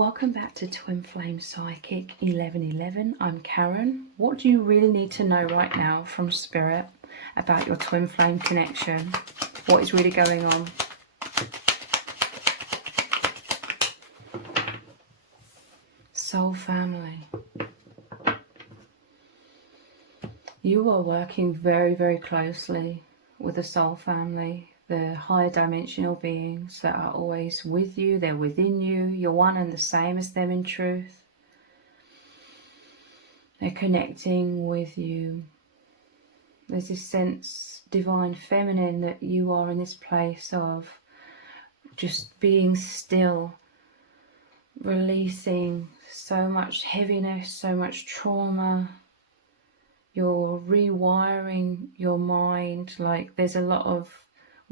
Welcome back to Twin Flame Psychic 1111. I'm Karen. What do you really need to know right now from Spirit about your twin flame connection? What is really going on? Soul family. You are working very, very closely with the soul family, the higher dimensional beings that are always with you, they're within you, you're one and the same as them in truth. They're connecting with you. There's this sense, divine feminine, that you are in this place of just being still, releasing so much heaviness, so much trauma. You're rewiring your mind. Like, there's a lot of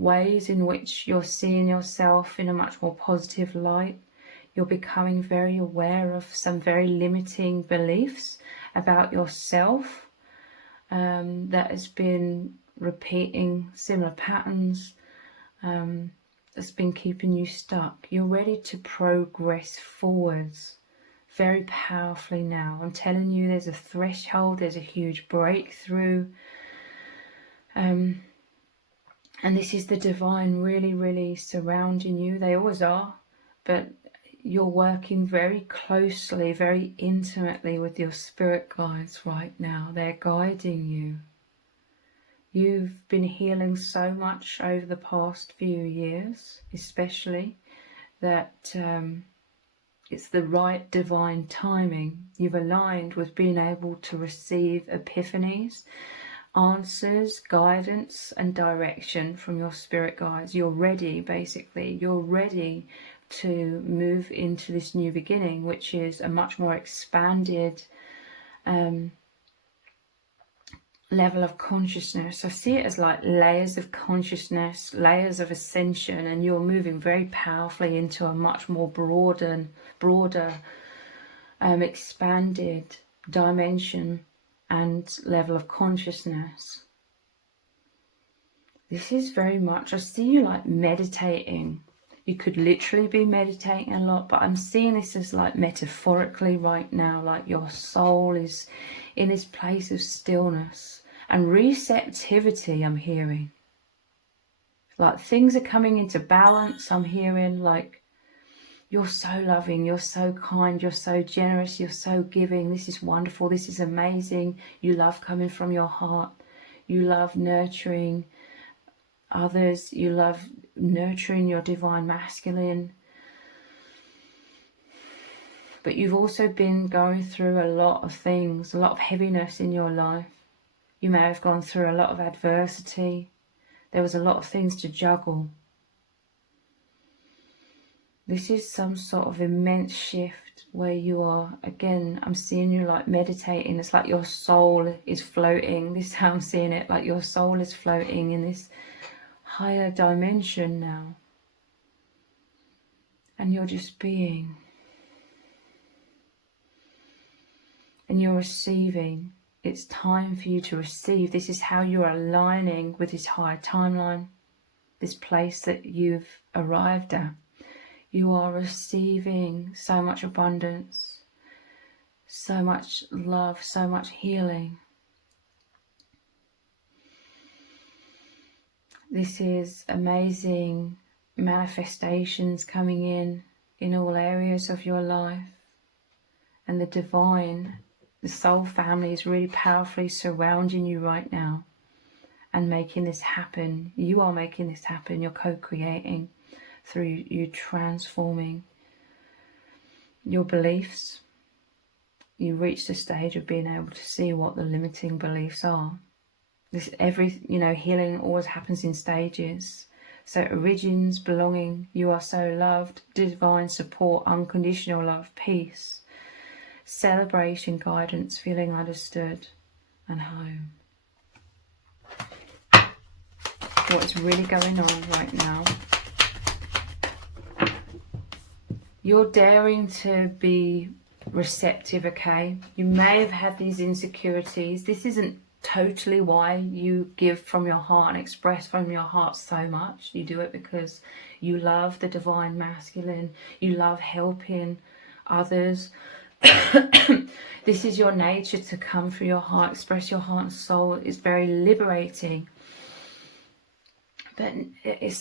ways in which you're seeing yourself in a much more positive light. You're becoming very aware of some very limiting beliefs about yourself that has been repeating similar patterns, that's been keeping you stuck. You're ready to progress forwards very powerfully now. I'm telling you, there's a threshold, there's a huge breakthrough. And this is the divine really, really surrounding you. They always are, but you're working very closely, very intimately with your spirit guides right now. They're guiding you. You've been healing so much over the past few years, especially, that it's the right divine timing. You've aligned with being able to receive epiphanies, answers, guidance and direction from your spirit guides. You're ready, basically. You're ready to move into this new beginning, which is a much more expanded level of consciousness. I see it as like layers of consciousness, layers of ascension, and you're moving very powerfully into a much more broader expanded dimension and level of consciousness. This is very much, I see you like meditating. You could literally be meditating a lot, but I'm seeing this as like metaphorically right now, like your soul is in this place of stillness and receptivity. I'm hearing like things are coming into balance. I'm hearing like you're so loving, you're so kind, you're so generous, you're so giving. This is wonderful, this is amazing. You love coming from your heart. You love nurturing others. You love nurturing your divine masculine. But you've also been going through a lot of things, a lot of heaviness in your life. You may have gone through a lot of adversity. There was a lot of things to juggle. This is some sort of immense shift where you are, again, I'm seeing you like meditating. It's like your soul is floating. This is how I'm seeing it, like your soul is floating in this higher dimension now. And you're just being. And you're receiving. It's time for you to receive. This is how you're aligning with this higher timeline, this place that you've arrived at. You are receiving so much abundance, so much love, so much healing. This is amazing manifestations coming in all areas of your life. And the divine, the soul family is really powerfully surrounding you right now and making this happen. You are making this happen. You're co-creating through you transforming your beliefs. You reach the stage of being able to see what the limiting beliefs are. Healing always happens in stages. So origins, belonging, you are so loved, divine support, unconditional love, peace, celebration, guidance, feeling understood, and home. What is really going on right now? You're daring to be receptive, okay? You may have had these insecurities. This isn't totally why you give from your heart and express from your heart so much. You do it because you love the divine masculine. You love helping others. This is your nature, to come through your heart, express your heart and soul. It's very liberating. But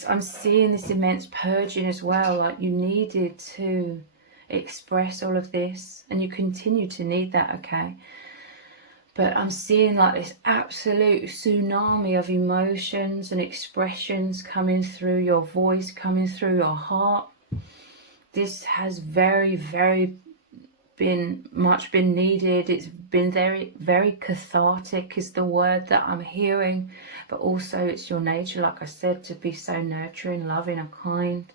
I'm seeing this immense purging as well. Like, you needed to express all of this, and you continue to need that, okay? But I'm seeing like this absolute tsunami of emotions and expressions coming through your voice, coming through your heart. This has very, very been needed. It's been very, very cathartic is the word that I'm hearing. But also it's your nature, like I said, to be so nurturing, loving and kind.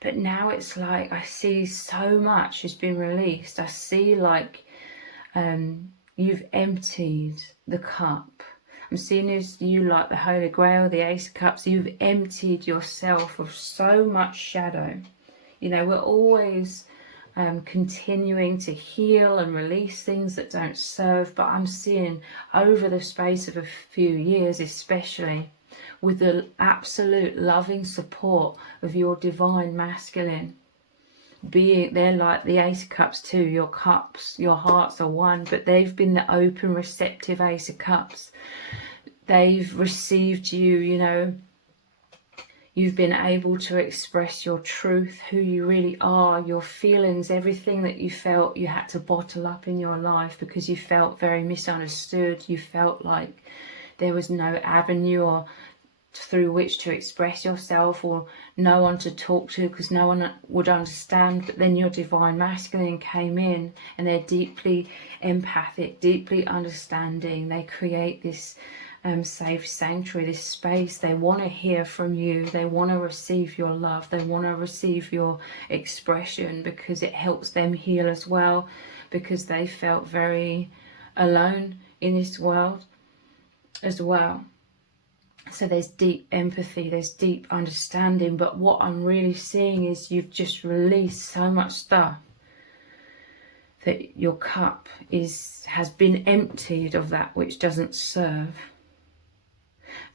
But now it's like I see so much has been released. I see like you've emptied the cup. I'm seeing as you, like the Holy Grail, the Ace of Cups, you've emptied yourself of so much shadow. You know, we're always continuing to heal and release things that don't serve, but I'm seeing over the space of a few years, especially with the absolute loving support of your divine masculine, they're like the Ace of Cups too. Your cups, your hearts are one, but they've been the open, receptive Ace of Cups. They've received you, you know. You've been able to express your truth, who you really are, your feelings, everything that you felt you had to bottle up in your life because you felt very misunderstood. You felt like there was no avenue or through which to express yourself, or no one to talk to because no one would understand. But then your divine masculine came in, and they're deeply empathic, deeply understanding. They create this safe sanctuary, this space. They want to hear from you. They want to receive your love. They want to receive your expression because it helps them heal as well, because they felt very alone in this world as well. So there's deep empathy, there's deep understanding. But what I'm really seeing is you've just released so much stuff that your cup has been emptied of that which doesn't serve.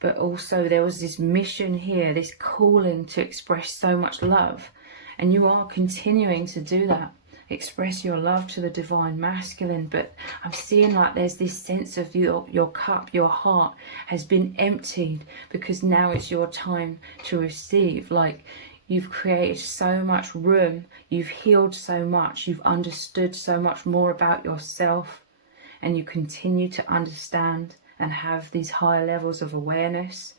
But also there was this mission here, this calling to express so much love. And you are continuing to do that. Express your love to the divine masculine. But I'm seeing like there's this sense of your cup, your heart has been emptied, because now it's your time to receive. Like, you've created so much room, you've healed so much, you've understood so much more about yourself, and you continue to understand and have these higher levels of awareness.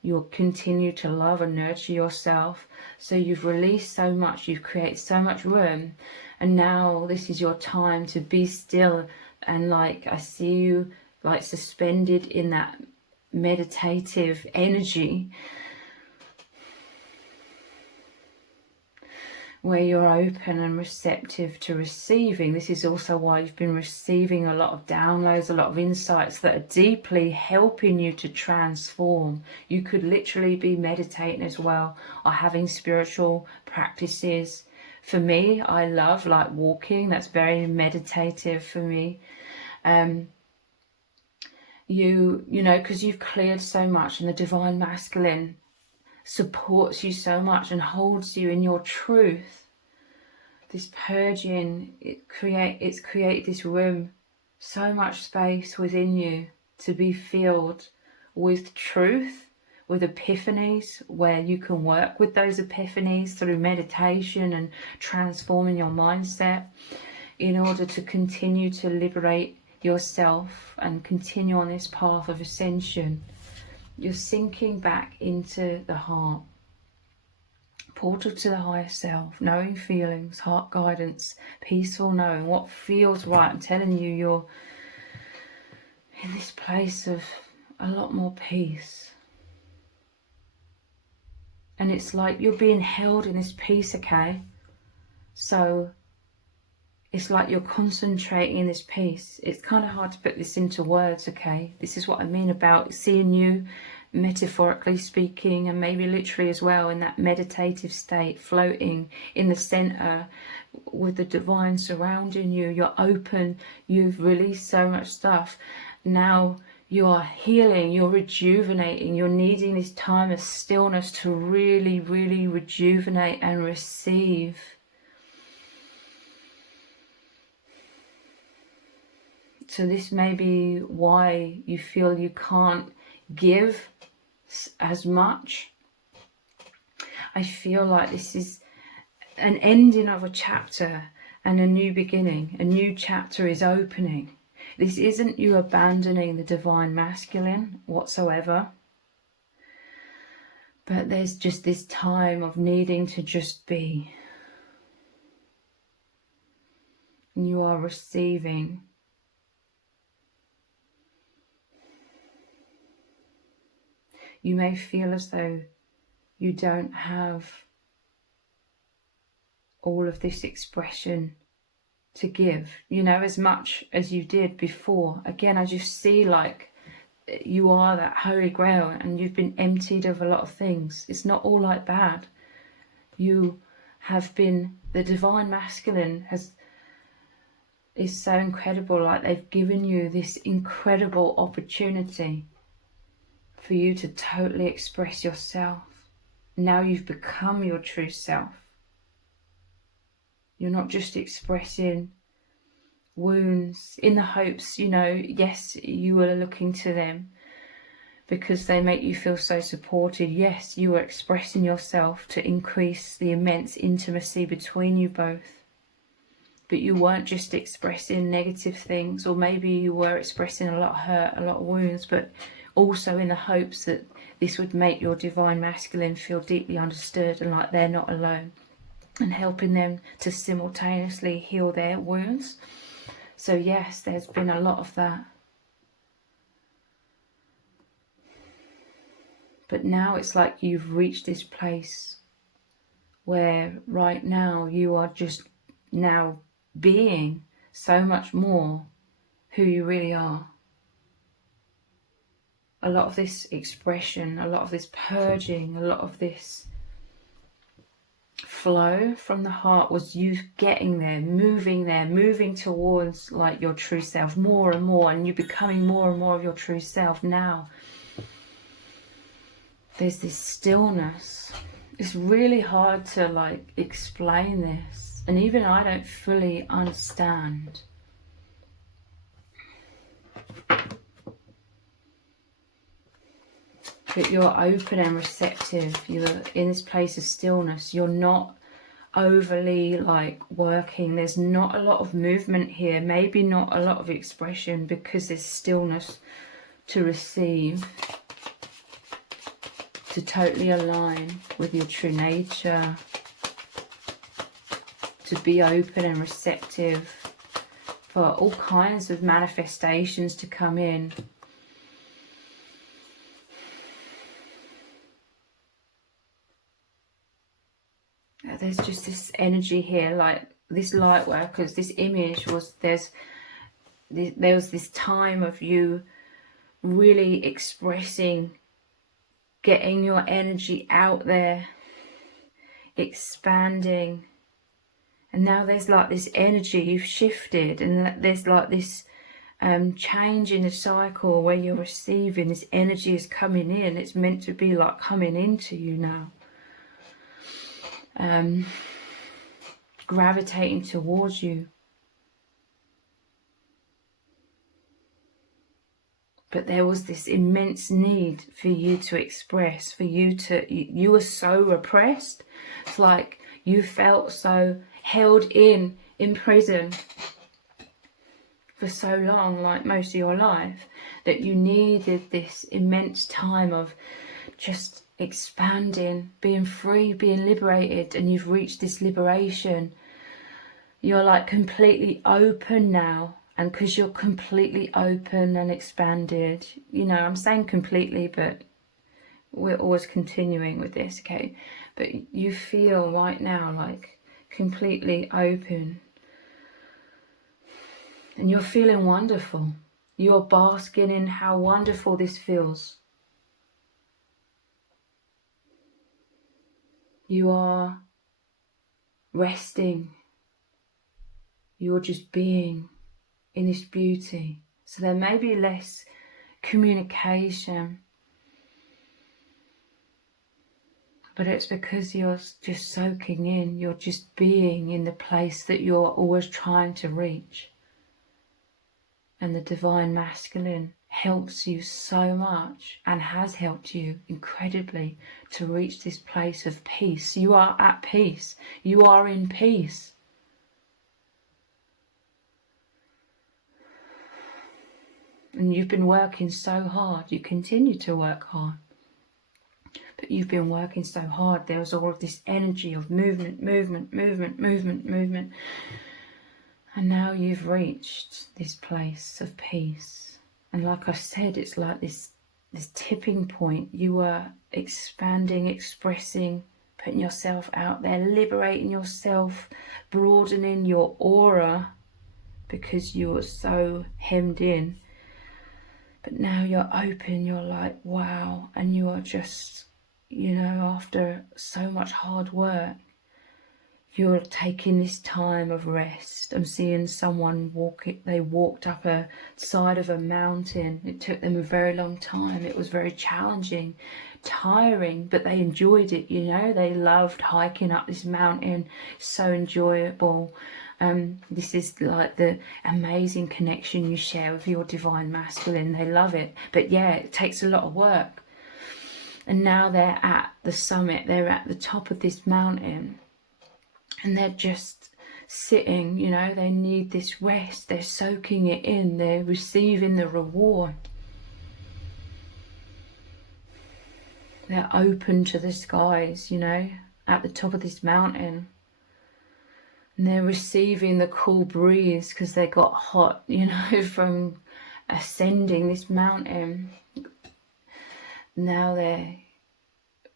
You'll continue to love and nurture yourself. So you've released so much, you've created so much room, and now this is your time to be still. And like, I see you like suspended in that meditative energy where you're open and receptive to receiving. This is also why you've been receiving a lot of downloads, a lot of insights that are deeply helping you to transform. You could literally be meditating as well, or having spiritual practices. For me, I love like walking. That's very meditative for me. You know, because you've cleared so much, and the divine masculine supports you so much and holds you in your truth. This purging, it's created this room, so much space within you to be filled with truth, with epiphanies, where you can work with those epiphanies through meditation and transforming your mindset in order to continue to liberate yourself and continue on this path of ascension. You're sinking back into the heart, portal to the higher self, knowing feelings, heart guidance, peaceful knowing, what feels right. I'm telling you, you're in this place of a lot more peace. And it's like you're being held in this peace, okay? So it's like you're concentrating in this peace. It's kind of hard to put this into words, okay? This is what I mean about seeing you, metaphorically speaking, and maybe literally as well, in that meditative state, floating in the center with the divine surrounding you. You're open, you've released so much stuff. Now you are healing, you're rejuvenating, you're needing this time of stillness to really, really rejuvenate and receive. So this may be why you feel you can't give as much. I feel like this is an ending of a chapter and a new beginning. A new chapter is opening. This isn't you abandoning the divine masculine whatsoever. But there's just this time of needing to just be. And you are receiving. You may feel as though you don't have all of this expression to give, you know, as much as you did before. Again, I just see like you are that holy grail and you've been emptied of a lot of things. It's not all like bad. You have been, the divine masculine is so incredible. Like they've given you this incredible opportunity for you to totally express yourself. Now you've become your true self. You're not just expressing wounds in the hopes, you know, yes, you are looking to them because they make you feel so supported. Yes, you are expressing yourself to increase the immense intimacy between you both. But you weren't just expressing negative things, or maybe you were expressing a lot of hurt, a lot of wounds, but also in the hopes that this would make your divine masculine feel deeply understood and like they're not alone, and helping them to simultaneously heal their wounds. So yes, there's been a lot of that. But now it's like you've reached this place where right now you are just now being so much more who you really are. A lot of this expression, a lot of this purging, a lot of this flow from the heart was you getting there, moving towards like your true self more and more, and you becoming more and more of your true self. Now there's this stillness. It's really hard to like explain this, and even I don't fully understand. But you're open and receptive. You're in this place of stillness. You're not overly like working. There's not a lot of movement here. Maybe not a lot of expression because there's stillness to receive, to totally align with your true nature, to be open and receptive for all kinds of manifestations to come in. There's just this energy here, like this light workers, this image was, there was this time of you really expressing, getting your energy out there, expanding. And now there's like this energy, you've shifted, and there's like this change in the cycle where you're receiving, this energy is coming in. It's meant to be like coming into you now. Gravitating towards you. But there was this immense need for you to express, for you to, you were so repressed. It's like you felt so held in prison for so long, like most of your life, that you needed this immense time of just expanding, being free, being liberated. And you've reached this liberation. You're like completely open now. And because you're completely open and expanded, you know, I'm saying completely, but we're always continuing with this, okay? But you feel right now like completely open. And you're feeling wonderful. You're basking in how wonderful this feels. You are resting. You're just being in this beauty. So there may be less communication, but it's because you're just soaking in. You're just being in the place that you're always trying to reach. And the divine masculine helps you so much, and has helped you incredibly, to reach this place of peace. You are at peace. You are in peace. And you've been working so hard. You continue to work hard. But you've been working so hard. There was all of this energy of movement. And now you've reached this place of peace. And like I said, it's like this tipping point. You are expanding, expressing, putting yourself out there, liberating yourself, broadening your aura, because you were so hemmed in. But now you're open, you're like, wow. And you are just, after so much hard work, you're taking this time of rest. I'm seeing someone they walked up a side of a mountain. It took them a very long time. It was very challenging, tiring, but they enjoyed it, They loved hiking up this mountain. So enjoyable. This is like the amazing connection you share with your divine masculine. They love it. But yeah, it takes a lot of work. And now they're at the summit. They're at the top of this mountain. And they're just sitting, they need this rest. They're soaking it in. They're receiving the reward. They're open to the skies, at the top of this mountain. And they're receiving the cool breeze because they got hot, from ascending this mountain. Now they're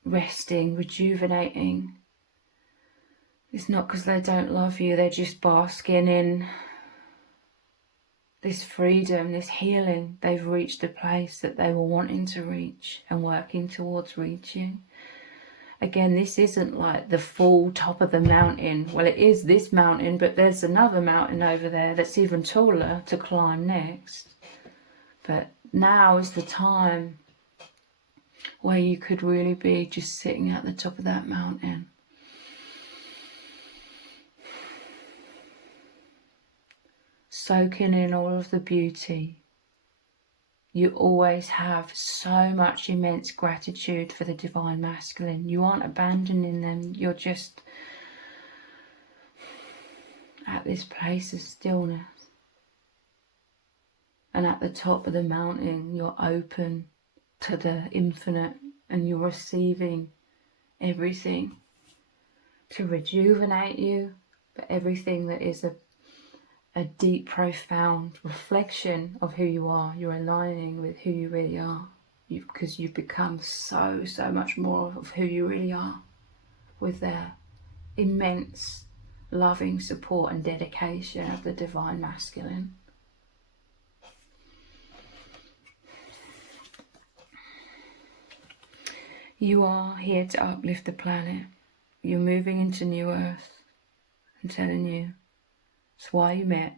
resting, rejuvenating. It's not because they don't love you, they're just basking in this freedom, this healing. They've reached a place that they were wanting to reach and working towards reaching. Again, this isn't like the full top of the mountain. Well, it is this mountain, but there's another mountain over there that's even taller to climb next. But now is the time where you could really be just sitting at the top of that mountain. Soaking in all of the beauty. You always have so much immense gratitude for the divine masculine. You aren't abandoning them. You're just at this place of stillness. And at the top of the mountain, you're open to the infinite, and you're receiving everything to rejuvenate you, but everything that is a deep, profound reflection of who you are. You're aligning with who you really are, because you've become so much more of who you really are, with their immense loving support and dedication of the divine masculine. You are here to uplift the planet. You're moving into new earth. I'm telling you. That's why you met,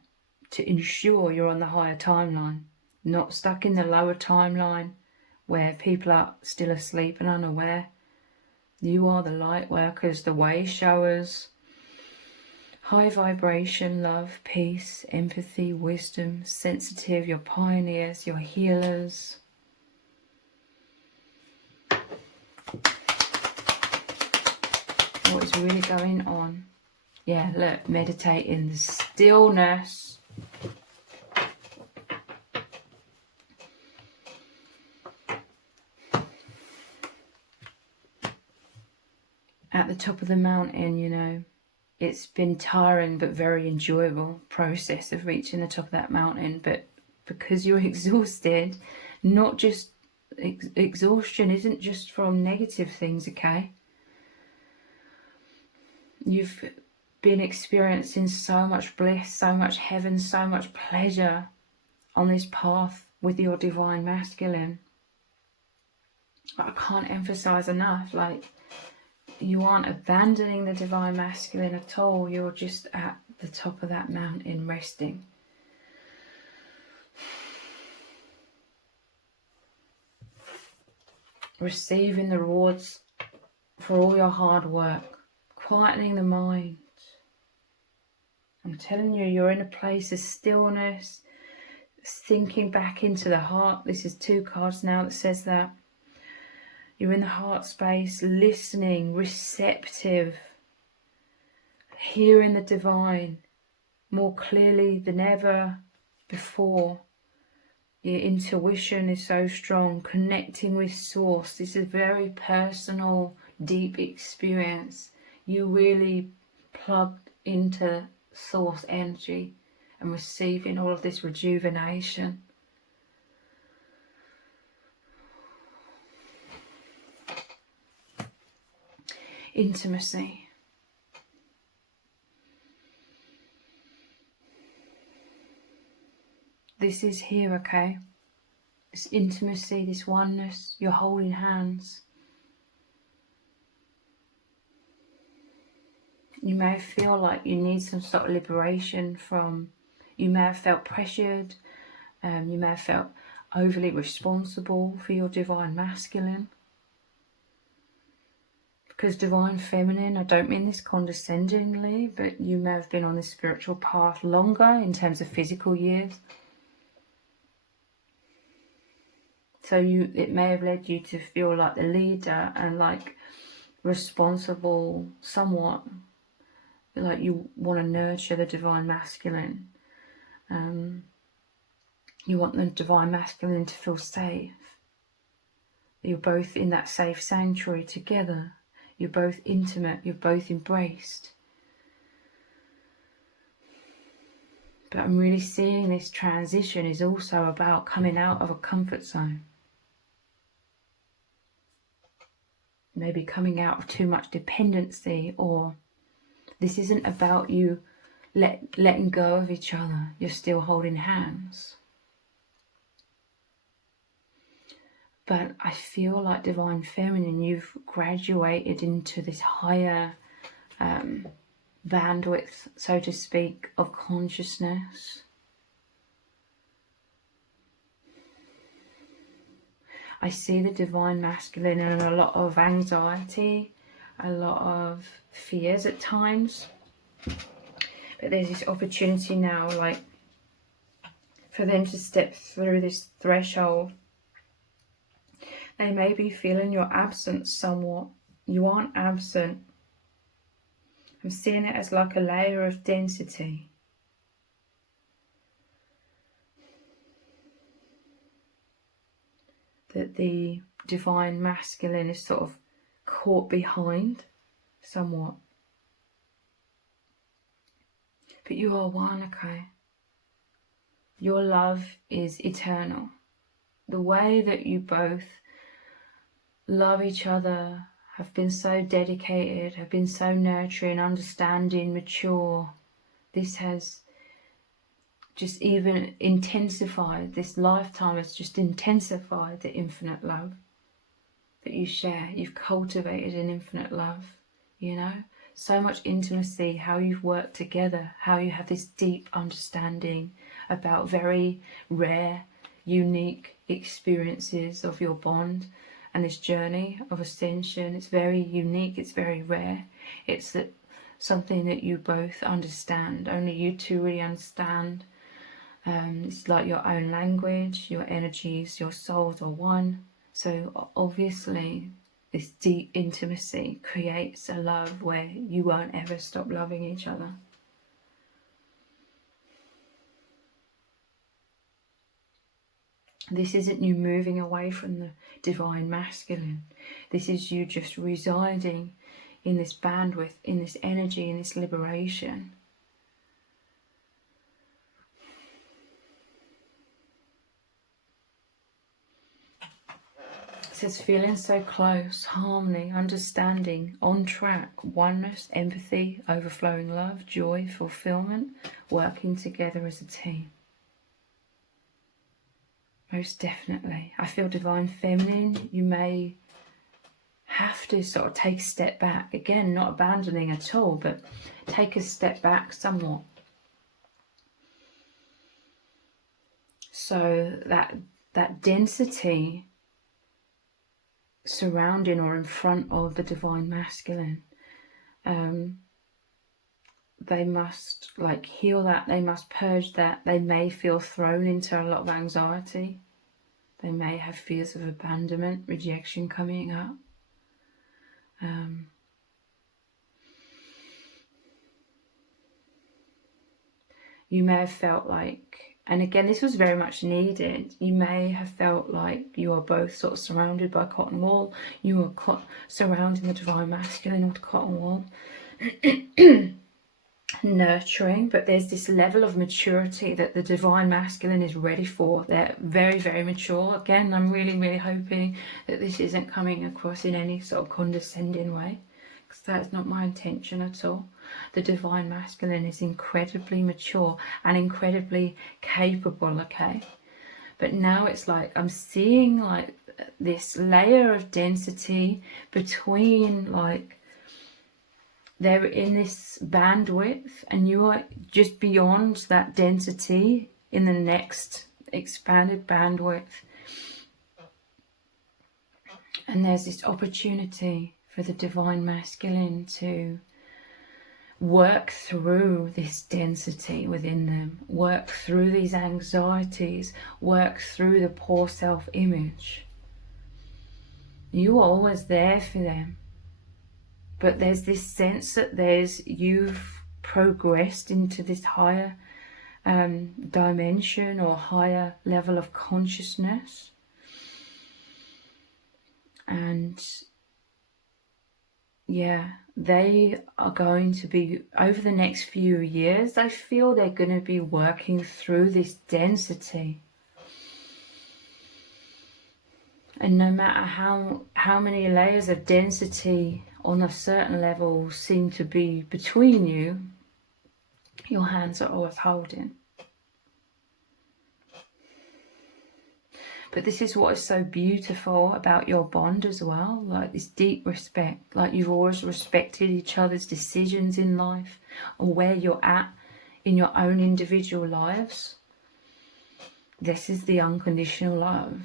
to ensure you're on the higher timeline, not stuck in the lower timeline where people are still asleep and unaware. You are the light workers, the way showers, high vibration, love, peace, empathy, wisdom, sensitive, your pioneers, your healers. What is really going on? Yeah, look, meditate in the stillness. At the top of the mountain, it's been tiring but very enjoyable process of reaching the top of that mountain. But because you're exhausted, not just exhaustion isn't just from negative things, okay? You've been experiencing so much bliss, so much heaven, so much pleasure on this path with your divine masculine. I can't emphasize enough, you aren't abandoning the divine masculine at all. You're just at the top of that mountain resting. Receiving the rewards for all your hard work, quietening the mind. I'm telling you, you're in a place of stillness, sinking back into the heart. This is 2 cards now that says that. You're in the heart space, listening, receptive, hearing the divine more clearly than ever before. Your intuition is so strong, connecting with source. This is a very personal, deep experience. You really plugged into source energy and receiving all of this rejuvenation. Intimacy. This is here, okay? This intimacy, this oneness, you're holding hands. You may feel like you need some sort of liberation from, you may have felt pressured, you may have felt overly responsible for your divine masculine. Because divine feminine, I don't mean this condescendingly, but you may have been on this spiritual path longer in terms of physical years. So it may have led you to feel like the leader and like responsible somewhat, like you want to nurture the divine masculine. You want the divine masculine to feel safe. You're both in that safe sanctuary together. You're both intimate. You're both embraced. But I'm really seeing this transition is also about coming out of a comfort zone. Maybe coming out of too much dependency, or this isn't about you letting go of each other. You're still holding hands. But I feel like divine feminine, you've graduated into this higher bandwidth, so to speak, of consciousness. I see the divine masculine and a lot of anxiety, a lot of fears at times. But there's this opportunity now, like, for them to step through this threshold. They may be feeling your absence somewhat. You aren't absent. I'm seeing it as like a layer of density. That the divine masculine is sort of caught behind somewhat. But you are one, okay? Your love is eternal. The way that you both love each other, have been so dedicated, have been so nurturing, understanding, mature. This has just even intensified, this lifetime has just intensified the infinite love that you share. You've cultivated an infinite love, you know? So much intimacy, how you've worked together, how you have this deep understanding about very rare, unique experiences of your bond. And this journey of ascension, it's very unique, it's very rare. It's that something that you both understand, only you two really understand. It's like your own language, your energies, your souls are one. So obviously this deep intimacy creates a love where you won't ever stop loving each other. This isn't you moving away from the divine masculine. This is you just residing in this bandwidth, in this energy, in this liberation. It says feeling so close, harmony, understanding, on track, oneness, empathy, overflowing love, joy, fulfillment, working together as a team. Most definitely. I feel divine feminine. You may have to sort of take a step back. Again, not abandoning at all, but take a step back somewhat. So that density surrounding or in front of the divine masculine, they must like heal that, they must purge that. They may feel thrown into a lot of anxiety. They may have fears of abandonment, rejection coming up. You may have felt like, and again, this was very much needed, you may have felt like you are both sort of surrounded by cotton wool. You are surrounding the divine masculine with cotton wool. Nurturing, but there's this level of maturity that the divine masculine is ready for. They're very, very mature. Again, I'm really, really hoping that this isn't coming across in any sort of condescending way, because that's not my intention at all. The divine masculine is incredibly mature and incredibly capable, okay? But now it's like I'm seeing like this layer of density between, like, they're in this bandwidth and you are just beyond that density in the next expanded bandwidth. And there's this opportunity for the divine masculine to work through this density within them, work through these anxieties, work through the poor self-image. You are always there for them. But there's this sense that you've progressed into this higher dimension or higher level of consciousness. And yeah, they are going to be, over the next few years, I feel they're going to be working through this density. And no matter how many layers of density on a certain level seem to be between you, your hands are always holding. But this is what is so beautiful about your bond as well, like this deep respect, like you've always respected each other's decisions in life and where you're at in your own individual lives. This is the unconditional love,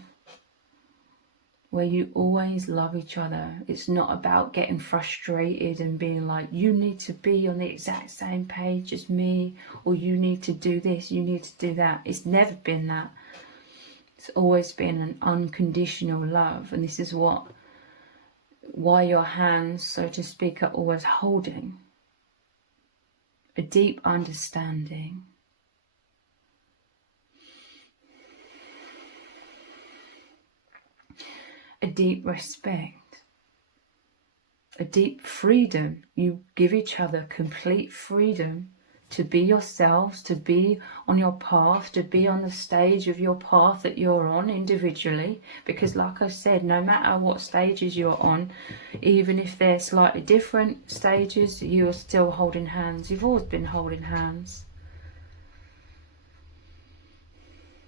where you always love each other. It's not about getting frustrated and being like, you need to be on the exact same page as me, or you need to do this, you need to do that. It's never been that. It's always been an unconditional love. And this is why your hands, so to speak, are always holding a deep understanding. A deep respect, a deep freedom. You give each other complete freedom to be yourselves, to be on your path, to be on the stage of your path that you're on individually. Because like I said, no matter what stages you're on, even if they're slightly different stages, you're still holding hands. You've always been holding hands.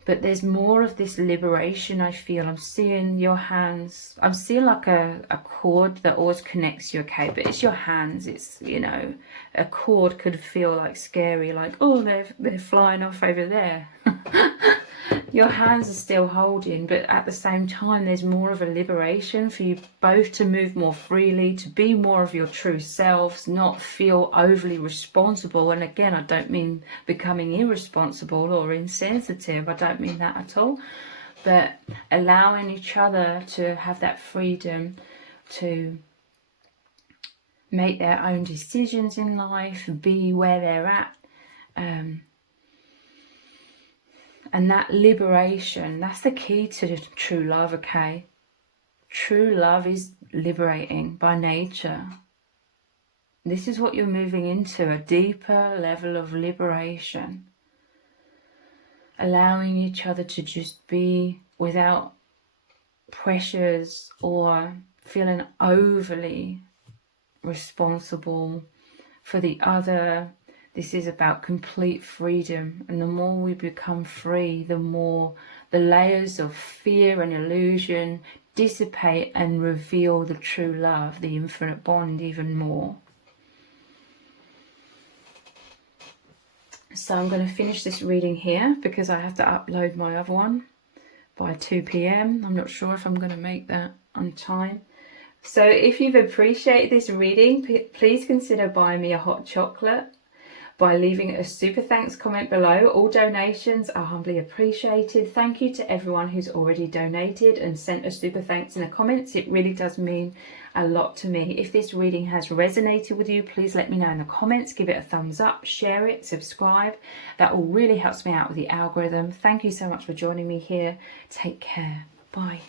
But there's more of this liberation, I feel. I'm seeing your hands. I'm seeing like a cord that always connects you, okay? But it's your hands. It's, you know, a cord could feel like scary, like, oh, they're flying off over there. Your hands are still holding, but at the same time, there's more of a liberation for you both to move more freely, to be more of your true selves, not feel overly responsible. And again, I don't mean becoming irresponsible or insensitive. I don't mean that at all. But allowing each other to have that freedom to make their own decisions in life, be where they're at. And that liberation, that's the key to true love, okay? True love is liberating by nature. This is what you're moving into, a deeper level of liberation. Allowing each other to just be without pressures or feeling overly responsible for the other. This is about complete freedom, and the more we become free, the more the layers of fear and illusion dissipate and reveal the true love, the infinite bond, even more. So I'm going to finish this reading here because I have to upload my other one by 2 p.m. I'm not sure if I'm going to make that on time. So if you've appreciated this reading, please consider buying me a hot chocolate. by leaving a super thanks comment below. All donations are humbly appreciated. Thank you to everyone who's already donated and sent a super thanks in the comments. It really does mean a lot to me. If this reading has resonated with you, please let me know in the comments. Give it a thumbs up, share it, subscribe. That all really helps me out with the algorithm. Thank you so much for joining me here. Take care. Bye.